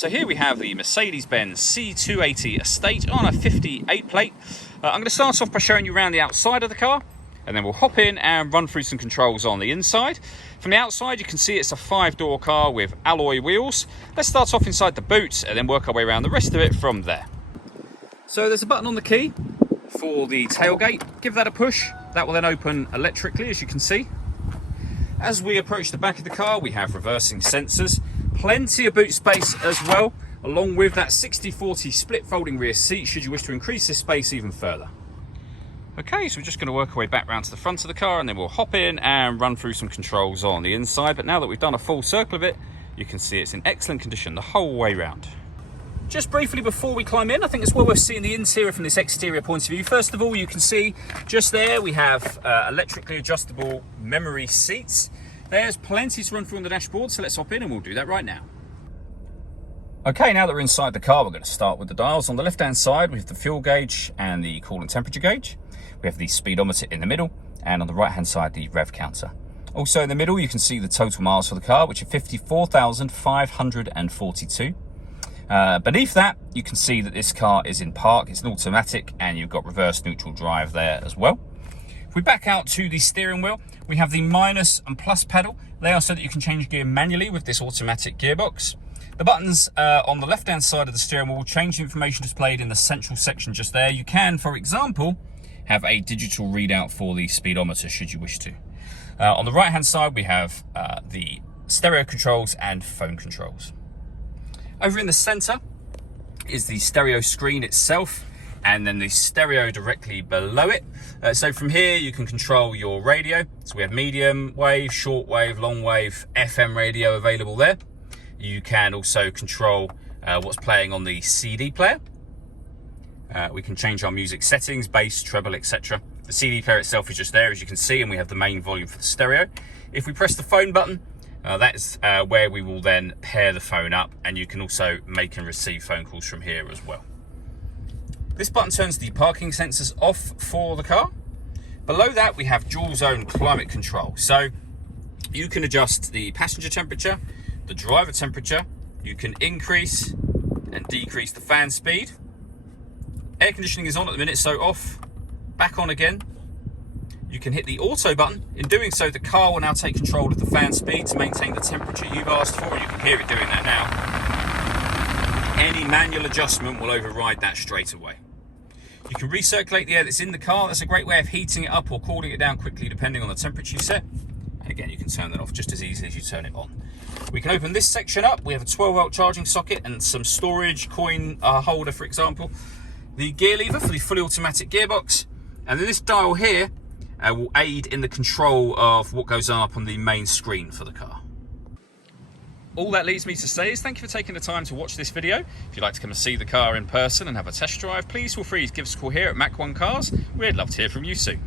So here we have the Mercedes-Benz C280 Estate on a 58 plate. I'm going to start off by showing you around the outside of the car, and then we'll hop in and run through some controls on the inside. From the outside you can see it's a 5-door car with alloy wheels. Let's start off inside the boot and then work our way around the rest of it from there. So there's a button on the key for the tailgate. Give that a push. That will then open electrically, as you can see. As we approach the back of the car, we have reversing sensors. Plenty of boot space as well, along with that 60/40 split folding rear seat should you wish to increase this space even further. Okay, so we're just going to work our way back round to the front of the car and then we'll hop in and run through some controls on the inside. But now that we've done a full circle of it, you can see it's in excellent condition the whole way round. Just briefly before we climb in, I think it's well worth seeing the interior from this exterior point of view. First of all, you can see just there we have electrically adjustable memory seats. There's plenty to run through on the dashboard, so let's hop in and we'll do that right now. Okay, now that we're inside the car, we're going to start with the dials. On the left-hand side, we have the fuel gauge and the coolant temperature gauge. We have the speedometer in the middle, and on the right-hand side, the rev counter. Also in the middle, you can see the total miles for the car, which are 54,542. Beneath that, you can see that this car is in park. It's an automatic, and you've got reverse neutral drive there as well. If we back out to the steering wheel, we have the minus and plus pedal. They are so that you can change gear manually with this automatic gearbox. The buttons on the left-hand side of the steering wheel will change the information displayed in the central section just there. You can, for example, have a digital readout for the speedometer should you wish to. On the right-hand side, we have the stereo controls and phone controls. Over in the center is the stereo screen itself, and then the stereo directly below it. So from here you can control your radio. So we have medium wave, short wave, long wave, FM radio available there. You can also control what's playing on the CD player. We can change our music settings, bass, treble, etc. The CD player itself is just there, as you can see, and we have the main volume for the stereo. If we press the phone button, that's where we will then pair the phone up, and you can also make and receive phone calls from here as well. This button turns the parking sensors off for the car. Below that, we have dual zone climate control. So you can adjust the passenger temperature, the driver temperature. You can increase and decrease the fan speed. Air conditioning is on at the minute, so off, back on again. You can hit the auto button. In doing so, the car will now take control of the fan speed to maintain the temperature you've asked for. You can hear it doing that now. Any manual adjustment will override that straight away. You can recirculate the air that's in the car. That's a great way of heating it up or cooling it down quickly depending on the temperature you set. And again, you can turn that off just as easily as you turn it on. We can open this section up. We have a 12-volt charging socket and some storage, coin holder, for example. The gear lever for the fully automatic gearbox. And then this dial here will aid in the control of what goes up on the main screen for the car. All that leads me to say is thank you for taking the time to watch this video. If you'd like to come and see the car in person and have a test drive, please feel free to give us a call here at Mach 1 Cars. We'd love to hear from you soon.